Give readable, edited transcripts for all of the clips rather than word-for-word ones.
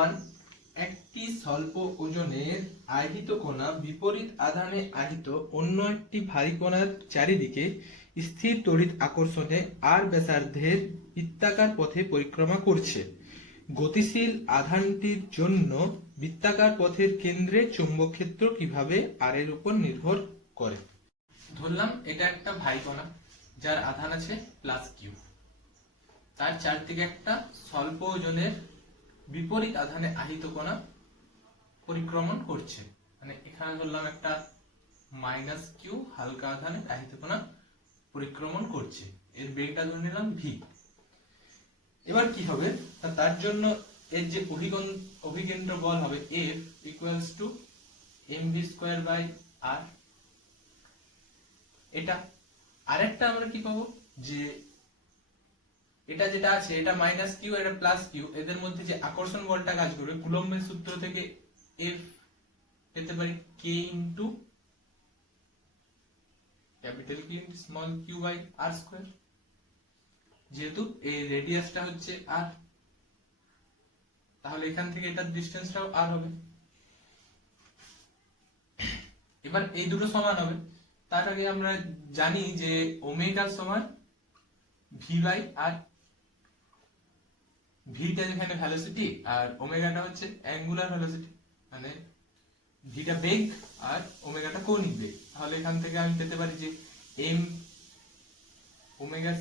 1, একটি স্বল্প ওজনের আহিত কণা বিপরীত আধানে আহিত অন্য একটি ভারী কণার চারিদিকে স্থির তড়িৎ আকর্ষণে আর ব্যাসার্ধের বৃত্তাকার পথে পরিক্রমা করছে। গতিশীল আধানটির জন্য বৃত্তাকার পথের কেন্দ্রে চৌম্বক ক্ষেত্র কিভাবে আর এর উপর নির্ভর করে। ধরলাম এটা একটা ভারী কণা যার আধান আছে +q, তার চারদিকে একটা স্বল্প ওজনের বিপরীত আধানে আহিত কণা পরিক্রমণ করছে। মানে এখানে ধরলাম একটা -q হালকা আধানে আহিত কণা পরিক্রমণ করছে, এর বেগটা ধরে নিলাম v। এবার কি হবে, তার জন্য এর যে অভিকেন্দ্র বল হবে F = mv²/r। এটা আরেকটা আমরা কি পাবো, যে এটা যেটা আছে এটা -q এটা +q, এদের মধ্যে যে আকর্ষণ বলটা কাজ করবে কুলম্বের সূত্র থেকে F পেতে পারি k * Q/r², যেহেতু এই রেডিয়াসটা হচ্ছে r, তাহলে এখান থেকে এটার ডিসটেন্সটাও r হবে। এবার এই দুটো সমান হবে, তার আগে আমরা জানি যে ওমেগা সমান v/r। ভিটা যেখানে ভেলোসিটি আর ওমেগাটা হচ্ছে অ্যাঙ্গুলার ভেলোসিটি, মানে ভিটা বেগ আর ওমেগাটা কৌণিক বেগ। তাহলে এখান থেকে আমি পেতে পারি যে m ওমেগা²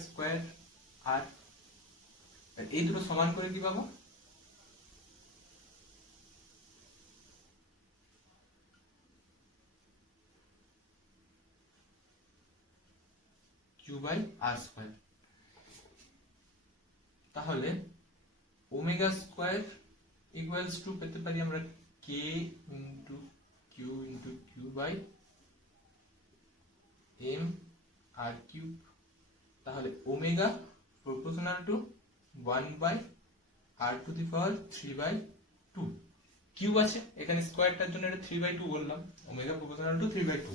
r। এই দুটো সমান করে কি পাবো, q/r²। তাহলে ω² পেতে পারি আমরা k * q * q/m r³। তাহলে omega proportional to 1/r⁵/2। Cube আছে এখানে, স্কয়ারটার জন্য এটা 3/2 বললাম, ওমেগা প্রপোর্শনাল টু 3/2।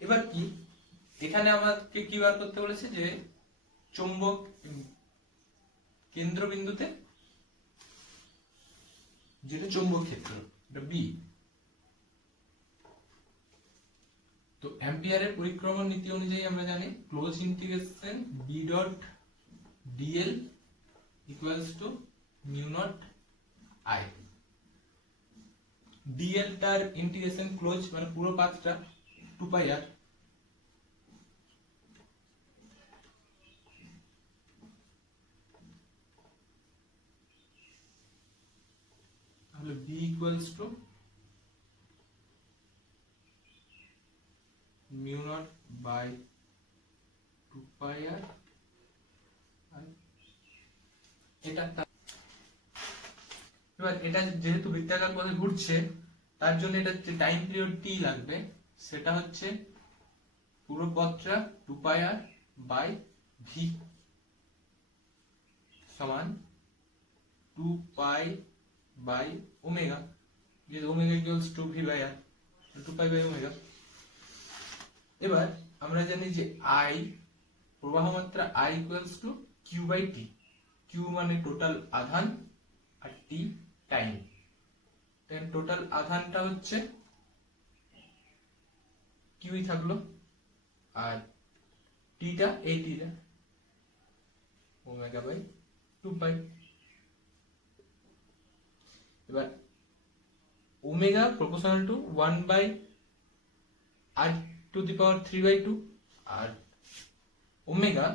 এবার কি এখানে আমাকে কি বার করতে বলেছে, যে চৌম্বক কেন্দ্রবিন্দুতে যেটা চৌম্বক ক্ষেত্র এটা B। তো অ্যাম্পিয়ারের পরিক্রমণ নীতি অনুযায়ী আমরা জানি close integration B.dl = μ0I। dl টার ইন্টিগ্রেশন ক্লোজ মানে পুরো পাথটা 2πr। তাহলে B = μ0/2πr। এটা এবার এটা যেহেতু বৃত্তাকার পথে ঘুরছে, তার জন্য এটা যে টাইম পিরিয়ড t লাগবে সেটা হচ্ছে পুরো পথটা 2πr/v সমান 2π/ওমেগা, যেহেতু ওমেগা = 2v/r, 2π/ওমেগা। এবার আমরা জানি যে I প্রবাহ মাত্রা I = q/t। q মানে টোটাল আধান আর t টাইম। দেন টোটাল আধানটা হচ্ছে q থাকলো, আর t টা এই t টা ω/2π। এবার ওমেগা প্রপোর্শনাল টু 1/r⁵/2 আর ওমেগা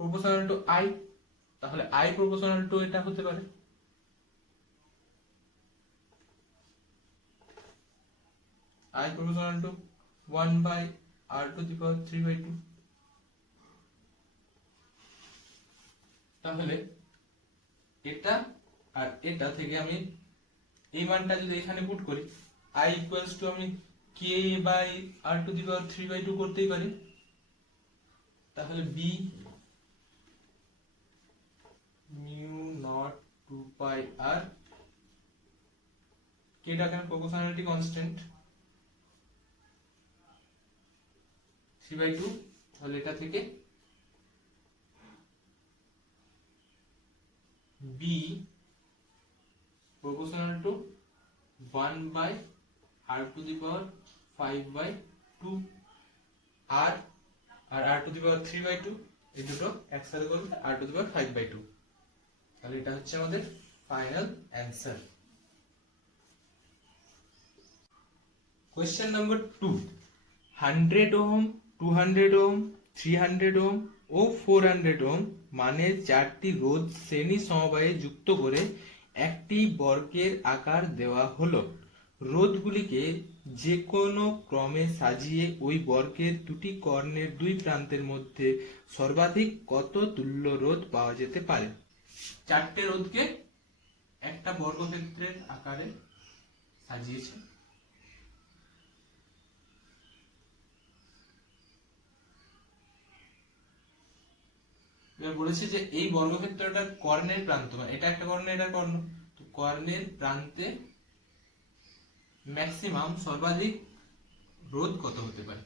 প্রপোর্শনাল টু I, তাহলে I প্রপোর্শনাল টু এটা হতে পারে I প্রপোর্শনাল টু 1/r⁵/2। তাহলে এটা আর এটা থেকে আমি এই মানটা যদি এখানে পুট করি, I = আমি k/r⁵/2 করতেই পারি। তাহলে B μ0/2πr, কেটা এখানে প্রপোর্শনালিটি কনস্ট্যান্ট 3/2। তাহলে এটা থেকে B proportional to 1/r⁵ r R r⁵ এই দুটো একসাথে করলে r⁵ তাহলে এটা হচ্ছে আমাদের final answer. Question number 2, 100 ohm, 200 ohm, 300 ohm ও 400 ওহম মানে চারটি রোধ শ্রেণী সমবায়ে যুক্ত করে একটি বর্গের আকার দেওয়া হলো। রোধগুলিকে যে কোনো ক্রমে সাজিয়ে ওই বর্গের দুটি কর্ণের দুই প্রান্তের মধ্যে সর্বাধিক কত তুল্য রোধ পাওয়া যেতে পারে। চারটে রোধকে একটা বর্গক্ষেত্রের আকারে সাজিয়েছে। এবার বলেছে যে এই বর্গক্ষেত্রটার কর্ণের প্রান্ত, মানে এটা একটা কর্ণ, এটা কর্ণ, তো কর্ণের প্রান্তে ম্যাক্সিমাম সর্বাধিক রোধ কত হতে পারে।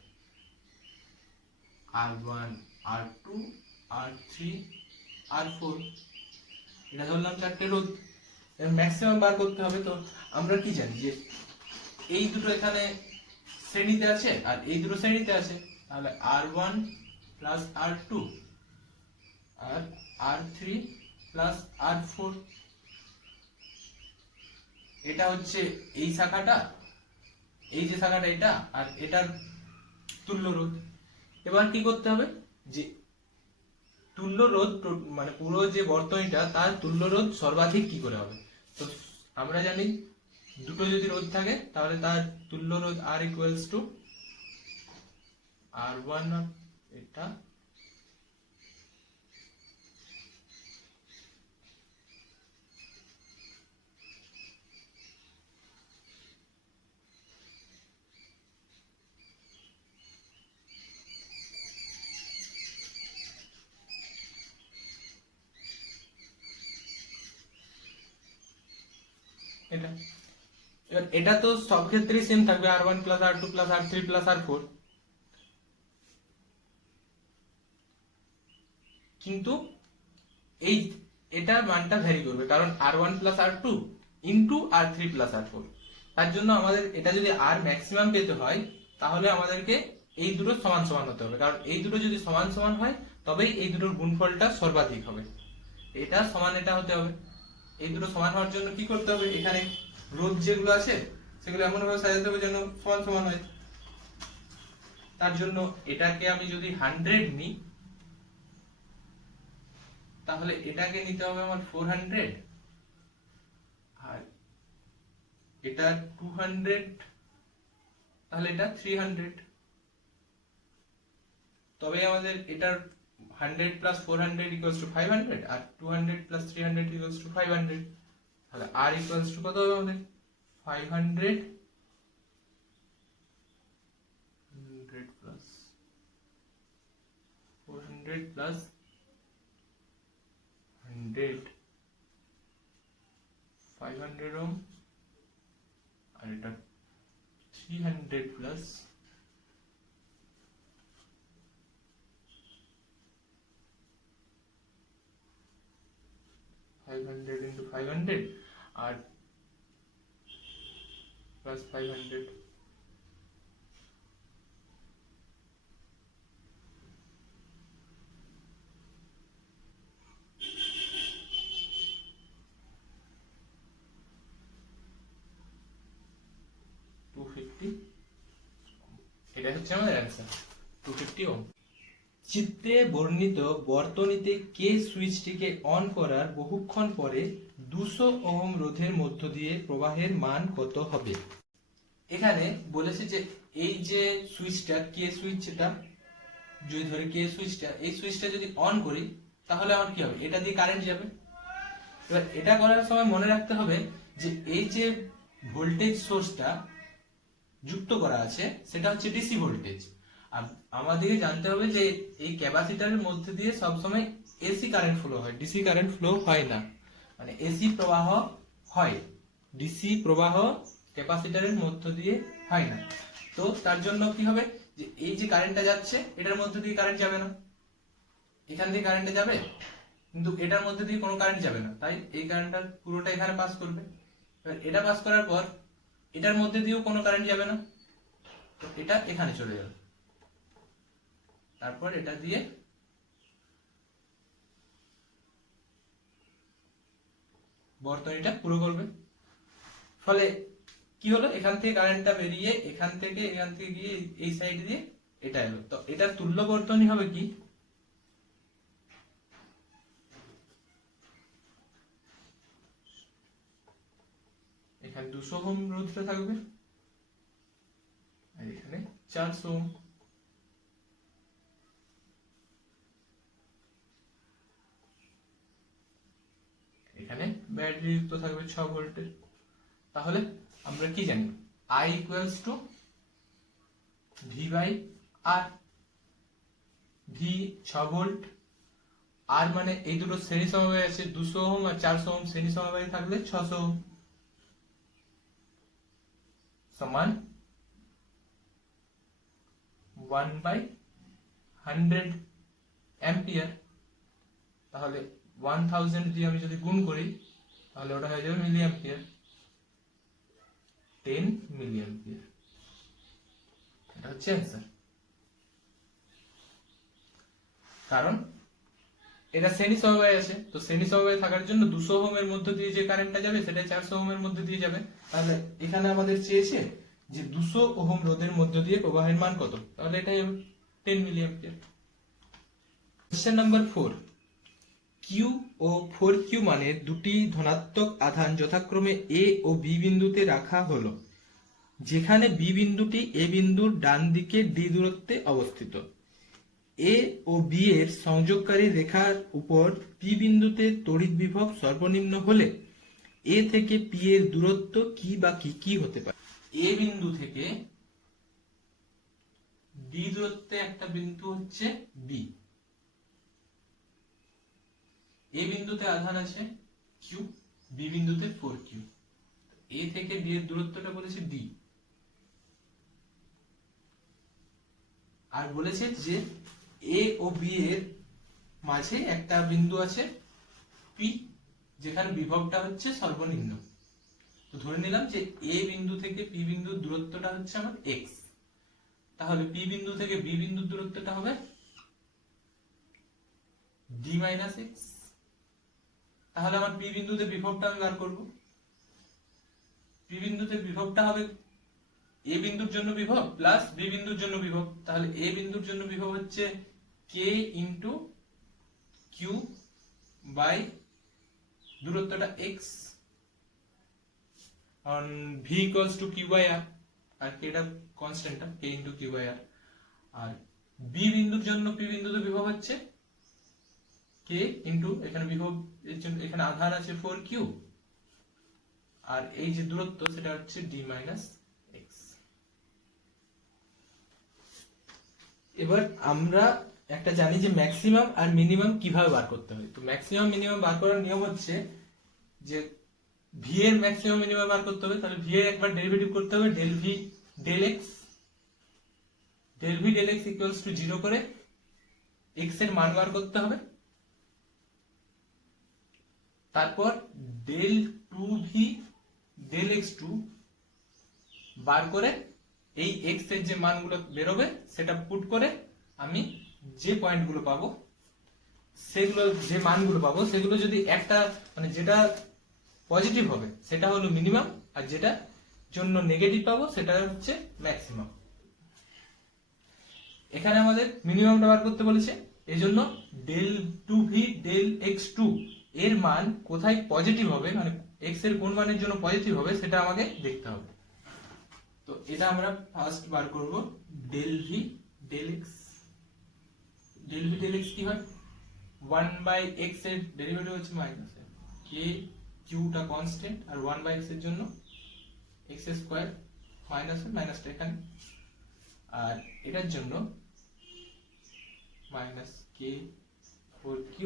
R1, R2, R3, R4 এটা ধরলাম চারটে রোধ, ম্যাক্সিমাম বার করতে হবে। তো আমরা কি জানি যে এই দুটো এখানে শ্রেণীতে আছে আর এই দুটো শ্রেণীতে আছে, তাহলে R1 প্লাস R2 আর R3 প্লাস R4 এটা হচ্ছে এই শাখাটা, এই যে শাখাটা এটা, আর এটার তুল্য রোধ। এবার কি করতে হবে যে তুল্য রোধ মানে পুরো যে বর্তনীটা তার তুল্য রোধ সর্বাধিক কি করে হবে। তো আমরা জানি দুটো যদি রোধ থাকে তাহলে তার তুল্য রোধ R ইকুয়ালস টু R1 এটা এটা। এবার এটা তো সব ক্ষেত্রেই সেম থাকবে, R1 plus R2 plus R3 plus R4, কিন্তু এই এটার মানটা ভ্যারি করবে, কারণ R1 plus R2 into R3 plus R4। তার জন্য আমাদের এটা যদি R ম্যাক্সিমাম পেতে হয় তাহলে আমাদেরকে এই দুটো সমান সমান হতে হবে, কারণ এই দুটো যদি সমান সমান হয় তবেই এই দুটোর গুণফলটা সর্বাধিক হবে। এটা সমান এটা হতে হবে। এই দুটো সমান হওয়ার জন্য কি করতে হবে, এখানে রোধ যেগুলো আছে সেগুলো এমন ভাবে সাজাতে হবে যেন সমান সমান হয়। তার জন্য এটাকে আমি যদি 100 নিই তাহলে এটাকে নিতে হবে আমার 400, আর এটা 200, তাহলে এটা 300। তবে আমাদের এটার 100 প্লাস 400 ইকুয়ালস টু 500 আর 200 প্লাস 300 ইকুয়ালস টু 500। তাহলে R ইকুয়ালস টু কত হবে আমাদের 500 প্লাস 400 প্লাস 100 500 ওহম, আর এটা 300 প্লাস 500 into 500 আর plus 500। এটা হচ্ছে আমাদের অ্যান্সার 250 ওহম। চিত্রে বর্ণিত বর্তনীতে কে সুইচটিকে অন করার বহুক্ষণ পরে 200 ওহম রোধের মধ্য দিয়ে প্রবাহের মান কত হবে। এখানে বলেছে যে এই যে সুইচটা কে সুইচ, এটা যদি ধরে কে সুইচটা, এই সুইচটা যদি অন করি তাহলে আমার কি হবে, এটা দিয়ে কারেন্ট যাবে। এবার এটা করার সময় মনে রাখতে হবে যে এই যে ভোল্টেজ সোর্সটা যুক্ত করা আছে সেটা হচ্ছে ডিসি ভোল্টেজ, আর আমাদেরকে জানতে হবে যে এই ক্যাপাসিটরের মধ্যে দিয়ে সবসময় এসি কারেন্ট ফ্লো হয়, ডিসি কারেন্ট ফ্লো হয় না, মানে এসি প্রবাহ হয়, ডিসি প্রবাহ ক্যাপাসিটরের মধ্য দিয়ে হয় না। তো তার জন্য কি হবে যে এই যে কারেন্টটা যাচ্ছে এটার মধ্যে দিয়ে কারেন্ট যাবে না, এখান দিয়ে কারেন্টটা যাবে কিন্তু এটার মধ্যে দিয়ে কোনো কারেন্ট যাবে না, তাই এই কারেন্টটা পুরোটা এখানে পাস করবে। এবার এটা পাস করার পর এটার মধ্যে দিয়েও কোনো কারেন্ট যাবে না, তো এটা এখানে চলে যাবে, তারপর এটা দিয়ে বর্তনীটা পুরো করবে। ফলে কি হলো, এখান থেকে কারেন্টটা বেরিয়ে এখান থেকে গিয়ে এই সাইড দিয়ে এটা এলো। তো এটার তুল্য বর্তনী হবে কি, এখানে 200 ওহম রোধটা থাকবে আর এখানে 400 ওহম। এখানে ব্যাটারি যুক্ত থাকবে 6 ভোল্টের। তাহলে আমরা কি জানি, I equals to V by R. V 6 volt, R মানে এই দুটো শ্রেণী সমবায় আছে, 200 ওহম আর 400 ওহম শ্রেণী সমবায় থাকলে 600 ওহম সমান 1/100 অ্যাম্পিয়ার। তাহলে 1000 দিয়ে আমি যদি গুণ করি তাহলে ওটা হয়ে যাবে মিলি অ্যাম্পিয়ার, 10 মিলি অ্যাম্পিয়ার। এটা হচ্ছে অ্যান্সার। কারণ এটা শ্রেণী সমবায় আছে, তো শ্রেণী সমবায় থাকার জন্য 200 ওহমের মধ্য দিয়ে যে কারেন্টটা যাবে সেটা 400 ওহমের মধ্যে দিয়ে যাবে। তাহলে এখানে আমাদের চেয়েছে যে 200 ওহম রোধের মধ্য দিয়ে প্রবাহের মান কত, তাহলে এটাই 10 milli ampere. Question number 4, Q ও 4Q মানের দুটি ধনাত্মক আধান যথাক্রমে A ও B বিন্দুতে রাখা হলো, যেখানে B বিন্দুটি A বিন্দুর ডান দিকে D দূরত্বে অবস্থিত। A ও B এর সংযোগকারী রেখার উপর P বিন্দুতে তড়িৎ বিভব সর্বনিম্ন হলে A থেকে P এর দূরত্ব কি বা কি হতে পারে? A বিন্দু থেকে D দূরত্বে একটা বিন্দু হচ্ছে B। A বিন্দুতে আধান আছে Q, B বিন্দুতে 4Q। A থেকে B এর দূরত্বটা বলেছে D, আর বলেছে যে A ও B এর মাঝে একটা বিন্দু আছে P, যেখানে বিভবটা হচ্ছে সর্বনিম্ন। তো ধরে নিলাম যে A বিন্দু থেকে P বিন্দুর দূরত্বটা হচ্ছে আমার x, তাহলে P বিন্দু থেকে B বিন্দুর দূরত্বটা হবে d মাইনাস x। তাহলে আমার P বিন্দুতে বিভবটা আমি বার করব। P বিন্দুতে বিভবটা হবে A বিন্দুর জন্য বিভব প্লাস B বিন্দুর জন্য বিভব। তাহলে A বিন্দুর জন্য বিভব হচ্ছে k ইন্টু q বাই দূরত্বটা x on v equals to q by r, আর k টা কনস্ট্যান্টটা k into q by r। আর B বিন্দুর জন্য P বিন্দুতে বিভব হচ্ছে k ইন্টু এখানে বিভব এর জন্য এখানে আধান আছে 4Q, আর এই যে দূরত্ব সেটা হচ্ছে d মাইনাস x। এবার আমরা একটা জানি যে ম্যাক্সিমাম আর মিনিমাম কিভাবে বার করতে হয়। তো ম্যাক্সিমাম মিনিমাম বার করার নিয়ম হচ্ছে যে v এর ম্যাক্সিমাম মিনিমাম বার করতে হবে, তাহলে v এর একবার ডেরিভেটিভ করতে হবে, del v del x, del v del x equals to 0 করে x এর মান বার করতে হবে। তারপর del 2v del x2 বার করে এই x এর যে মানগুলো বেরোবে সেটা পুট করে আমি যে পয়েন্টগুলো পাবো সেগুলো যে মানগুলো পাবো সেগুলো যদি একটা মানে যেটা পজিটিভ হবে সেটা হলো মিনিমাম, আর যেটা জন্য নেগেটিভ পাবো সেটা হচ্ছে ম্যাক্সিমাম। এখানে আমাদের মিনিমামটা বার করতে বলেছে, এজন্য del 2v del x2 এর মান কোথায় পজিটিভ হবে, মানে x এর কোন মানের জন্য পজিটিভ হবে সেটা আমাকে দেখতে হবে। তো এটা আমরা ফার্স্ট বার করব del v del x। del v del x কি হয়, 1/x এর ডেরিভেটিভ হচ্ছে মাইনাস k, q টা কনস্ট্যান্ট, আর 1/x এর জন্য x স্কয়ার মাইনাসটা এখানে, আর এটার জন্য minus k 4q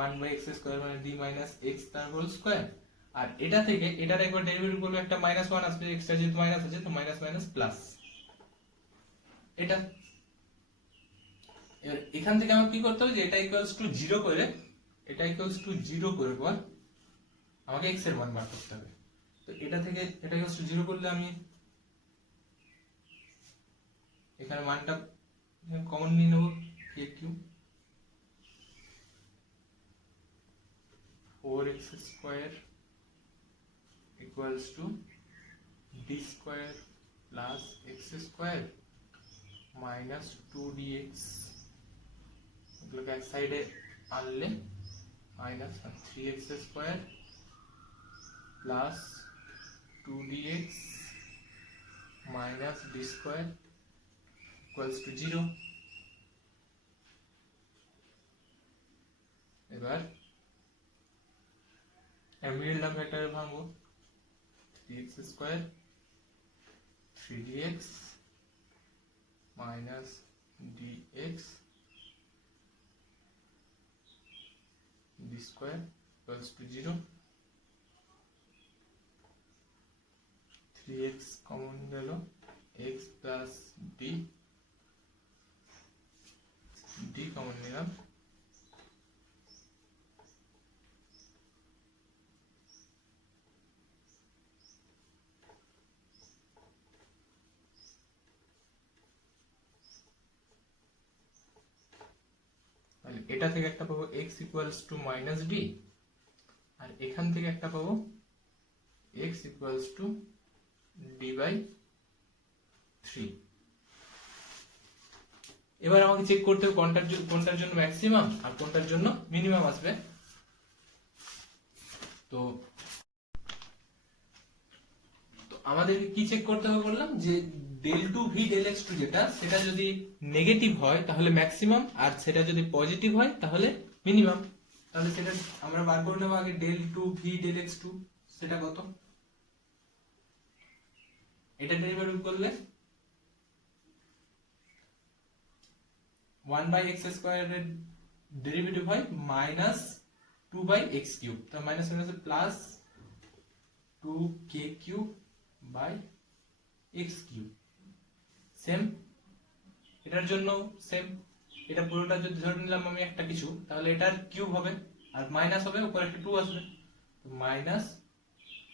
1/x square মানে d মাইনাস x তার হোল স্কয়ার। আর এটা থেকে এটার একবার ডেরিভেটিভ করলে একটা -1 আসবে, এক্সট্রা যেহেতু মাইনাস আছে তো মাইনাস মাইনাস প্লাস। এটা এবার এখান থেকে আমার কি করতে হবে যে এটা ইকুয়ালস টু 0 করে, এটা ইকুয়ালস টু 0 করে পর আমাকে x এর মান বার করতে হবে। তো এটা থেকে এটা ইকুয়াল টু 0 করলে আমি এখানে মানটা কমন নিয়ে নেব, kq 4x square equals to d square plus x square minus 2dx, এগুলোকে এক সাইডে আনলে minus 3x square plus 2dx minus d square equals to 0। এবার মিডল টার্ম ভেক্টরে ভাঙবো, 3x square 3dx minus dx d square equals to 0। 3x common গেল, x plus d common নিলাম, এটা থেকে একটা পাবো x equals to minus d, আর এখান থেকে একটা পাবো x equals to d by 3। এবার আমাকে চেক করতে হবে কোনটার জন্য ম্যাক্সিমাম আর কোনটার জন্য মিনিমাম আসবে। তো আমাদেরকে কি চেক করতে হবে বললাম, যে del 2 v del x2 যেটা, সেটা যদি নেগেটিভ হয় তাহলে ম্যাক্সিমাম, আর সেটা যদি পজিটিভ হয় তাহলে মিনিমাম। তাহলে সেটা আমরা বার করে নেব আগে, del 2 v del x2 সেটা কত, এটা ডেরিভেটিভ করলে 1 by x স্কয়ার এর ডেরিভেটিভ হয় মাইনাস 2 by x কিউব, তো minus minus plus 2k cube by x cube. Same এটার জন্য সেম, এটা পুরোটা যদি ধরে নিলাম আমি একটা কিছু, তাহলে এটার কিউব হবে আর মাইনাস হবে, উপরে একটা 2 আসবে, তো মাইনাস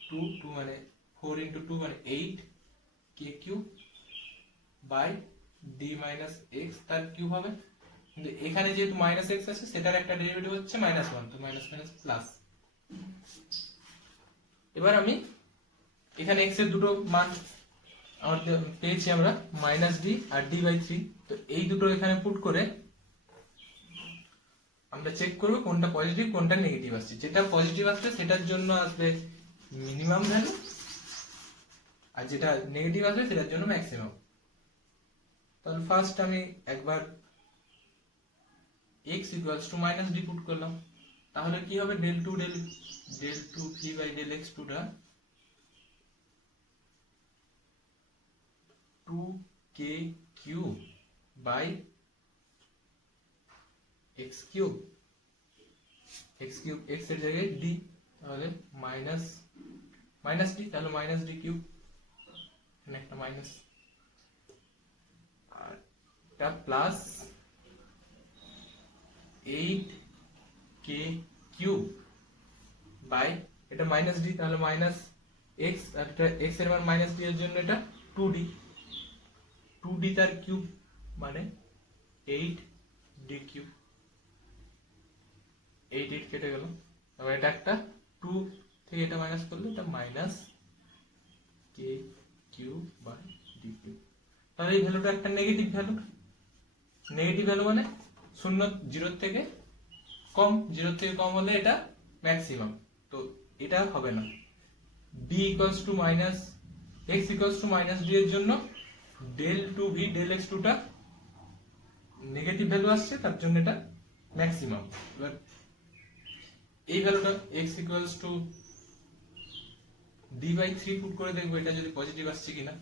2 মানে 4 into 2 মানে 8 k cube by d minus x তার কিউব হবে। কিন্তু এখানে যেহেতু মাইনাস x আছে, সেটার একটা ডেরিভেটিভ হচ্ছে মাইনাস 1, তো মাইনাস মাইনাস প্লাস। এবার আমি এখানে x এর দুটো মান আমাদের পেয়েছি আমরা, মাইনাস d আর d বাই 3, তো এই দুটো এখানে পুট করে আমরা চেক করব কোনটা পজিটিভ কোনটা নেগেটিভ আসছে। যেটা পজিটিভ আসবে সেটার জন্য আসবে মিনিমাম ভ্যালু, আর যেটা নেগেটিভ আসবে সেটার জন্য ম্যাক্সিমাম। তাহলে ফার্স্ট আমি একবার x equals to minus d put করলাম, তাহলে কি হবে, del 2 v by del x2 টা 2k cube by x cube, x এর জায়গায় d, তাহলে মাইনাস মাইনাস d, তাহলে মাইনাস d কিউব, এখানে একটা মাইনাস, আর এটা প্লাস 8k কিউব বাই, এটা মাইনাস d, তাহলে মাইনাস x, আর এটা x এর মান মাইনাস d এর জন্য এটা 2d তার কিউব মানে 8d কিউব, 8 কেটে গেল, তারপর এটা একটা 2 থেকে এটা মাইনাস করলে এটা minus k cube by d cube. তাহলে এই ভ্যালুটা একটা নেগেটিভ ভ্যালু, নেগেটিভ ভ্যালু মানে 0 থেকে কম, 0 থেকে কম হলে এটা ম্যাক্সিমাম, তো এটা হবে না। d equals to minus x equals to minus d এর জন্য del 2v del x2 টা নেগেটিভ ভ্যালু আসছে, তার জন্য এটা ম্যাক্সিমাম। এবার এই ভ্যালুটা x equals to d by 3 put করে দেখবো এটা যদি পজিটিভ আসছে কিনা।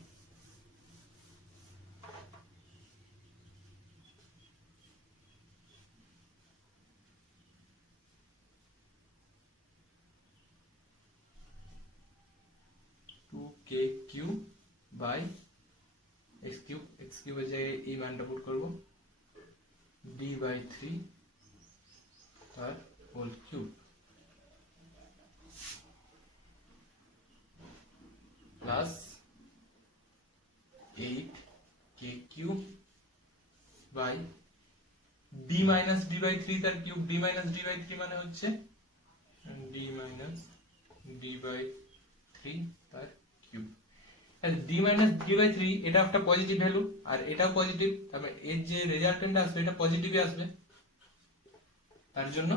k কিউব বাই x কিউবের জায়গায় এই মানটা পুট করব, d বাই 3 তার whole cube. Plus 8k³ by d minus d by 3 তার cube, d minus d by 3 মানে হচ্ছে d মাইনাস d বাই 3 তার cube. d minus d by 3 এটা একটা পজিটিভ ভ্যালু আর এটাও পজিটিভ, তবে এর যে রেজাল্টেন্ট আসবে এটা পজিটিভই আসবে তার জন্য,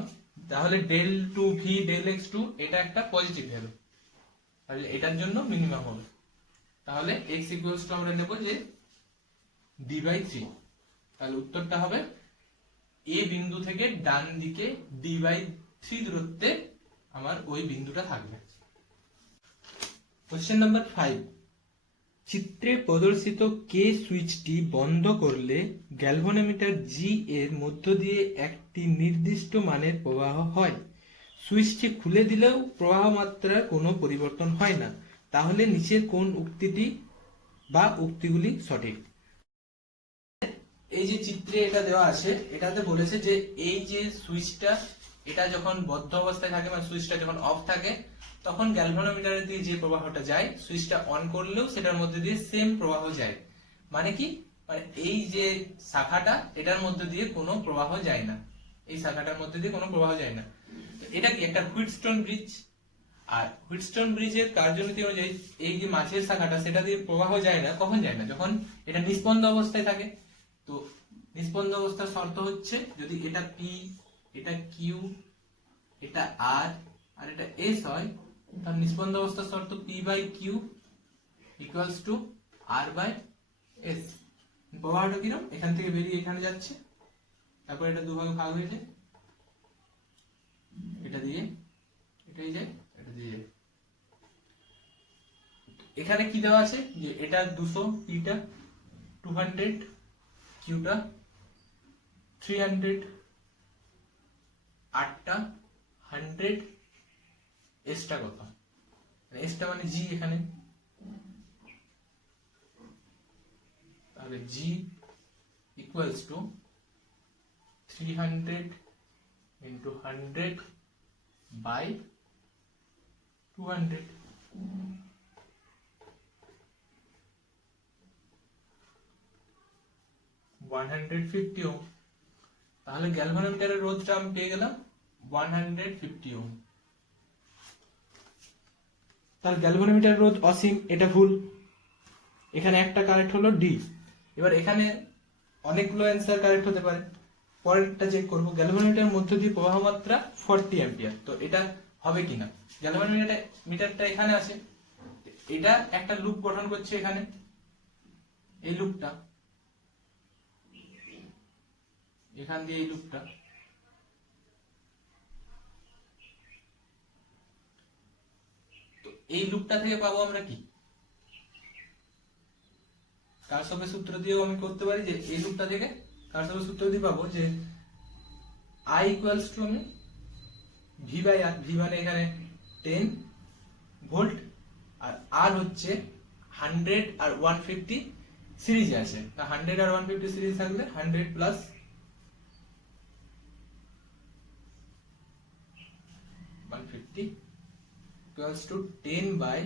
তাহলে del 2v del x2 এটা একটা পজিটিভ ভ্যালু, তাহলে এটার জন্য মিনিমাম হবে। তাহলে x ইকুয়ালস টু আমরা নেব যে d বাই 3, তাহলে উত্তরটা হবে a বিন্দু থেকে ডান দিকে d বাই 3 দূরত্বে আমার ওই বিন্দুটা থাকবে। কোশ্চেন নাম্বার 5, চিত্রে প্রদর্শিত কে সুইচটি বন্ধ করলে গ্যালভানোমিটার জি এর মধ্য দিয়ে একটি নির্দিষ্ট মানের প্রবাহ হয়। সুইচটি খুলে দিলেও প্রবাহ মাত্রার কোনো পরিবর্তন হয় না, তাহলে নিচের কোন উক্তিটি বা উক্তিগুলি সঠিক? এই যে চিত্রে এটা দেওয়া আছে, এটাতে বলেছে যে এই যে সুইচটা এটা যখন বদ্ধ অবস্থায় থাকে মানে সুইচটা যখন অফ থাকে তখন গ্যালভানোমিটারের দিয়ে যে প্রবাহটা যায় সুইচটা অন করলেও সেটার মধ্যে দিয়ে সেম প্রবাহ যায়। মানে কি, মানে এই যে শাখাটা এটার মধ্যে দিয়ে কোনো প্রবাহ যায় না, এই শাখাটার মধ্যে দিয়ে কোনো প্রবাহ যায় না। তো এটা কি একটা হুইটস্টোন ব্রিজ, আর হুইটস্টোন ব্রিজের কার্যনীতি অনুযায়ী এই যে মাঝের শাখাটা সেটা দিয়ে প্রবাহ যায় না, কখন যায় না, যখন এটা নিস্পন্দ অবস্থায় থাকে। তো নিস্পন্দ অবস্থার শর্ত হচ্ছে যদি এটা P, এটা Q, এটা R আর এটা S হয়, তাহলে নিস্পন্দ অবস্থার শর্ত P by Q equals to R by S। প্রবাহটা কিরকম, এখান থেকে বেরিয়ে এখানে যাচ্ছে, তারপর এটা দুভাগে ভাগ হয়ে যায়, এটা দিয়ে এটাই যায়, এটা দিয়ে যায়। এখানে কি দেওয়া আছে যে এটা 200, P-টা 200, Q-টা 300, R-টা 100, S-টা কত, S-টা মানে G এখানে, তাহলে G equals to 300 into 100 by 200, ohm. তাহলে গ্যালভানোমিটারের রোধটা আমি পেয়ে গেলাম 150 ওহম। তাহলে গ্যালভানোমিটারের রোধ অসীম, এটা ভুল। এখানে একটা কারেক্ট হলো ডি। এবার এখানে অনেকগুলো অ্যান্সার কারেক্ট হতে পারে, পরেরটা চেক করব। গ্যালভানোমিটারের মধ্য দিয়ে প্রবাহ মাত্রা 40 অ্যাম্পিয়ার, তো এটা হবে কিনা। গ্যালভানোমিটারটা এখানে আছে, এটা একটা লুপ গঠন করছে এখানে, এই লুপটা এখান দিয়ে এই লুপটা, তো এই লুপটা থেকে পাবো আমরা কি, কারশফের সূত্র দিয়েও আমি করতে পারি যে এই লুপটা থেকে কারশফের সূত্র দিয়ে পাবো যে I ইকুয়ালস টু আমি V বাই R, V মানে এখানে 10 ভোল্ট আর R হচ্ছে 100 আর 150 সিরিজে আছে, তা 100 আর 150 সিরিজ থাকলে 100 plus 150 equals to 10 by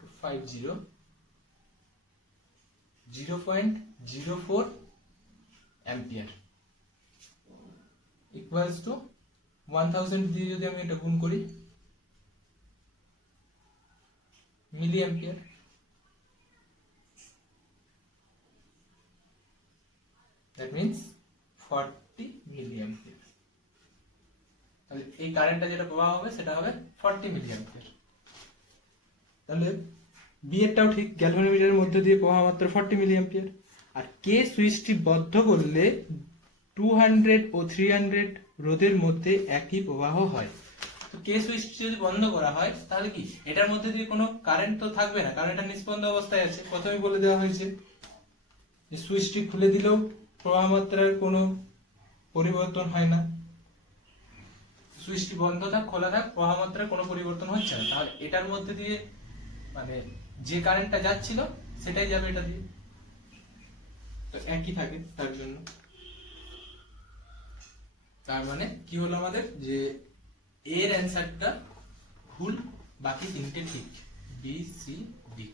250, 0.04 ampere equals to 1000 দিয়ে যদি আমি এটা গুণ করি milli ampere, that means 40 milli ampere. তাহলে এই কারেন্টটা যেটা প্রবাহ হবে সেটা হবে 40 মিলি অ্যাম্পিয়ার। তাহলে বি এরটাও ঠিক, গ্যালভানোমিটারের মধ্যে দিয়ে প্রবাহ মাত্রা 40 মিলি অ্যাম্পিয়ার। আর কে সুইচটি বদ্ধ করলে 200 ও 300 রোধের মধ্যে একই প্রবাহ হয়। তো কে সুইচটি যদি বন্ধ করা হয় তাহলে কি এটার মধ্যে দিয়ে কোনো কারেন্ট তো থাকবে না, কারণ এটা নিস্পন্দ অবস্থায় আছে। প্রথমেই বলে দেওয়া হয়েছে যে সুইচটি খুলে দিলেও প্রবাহ মাত্রার কোনো পরিবর্তন হয় না, সুইচটি বন্ধ থাক খোলা থাক প্রবাহ মাত্রার কোনো পরিবর্তন হচ্ছে না। তাহলে এটার মধ্যে দিয়ে মানে যে কারেন্টটা যাচ্ছিল সেটাই যাবে এটা দিয়ে, তো একই থাকে তার জন্য। তার মানে কি হলো আমাদের যে এর অ্যান্সারটা ভুল বাকি তিনটে ঠিক, বি সি ডি।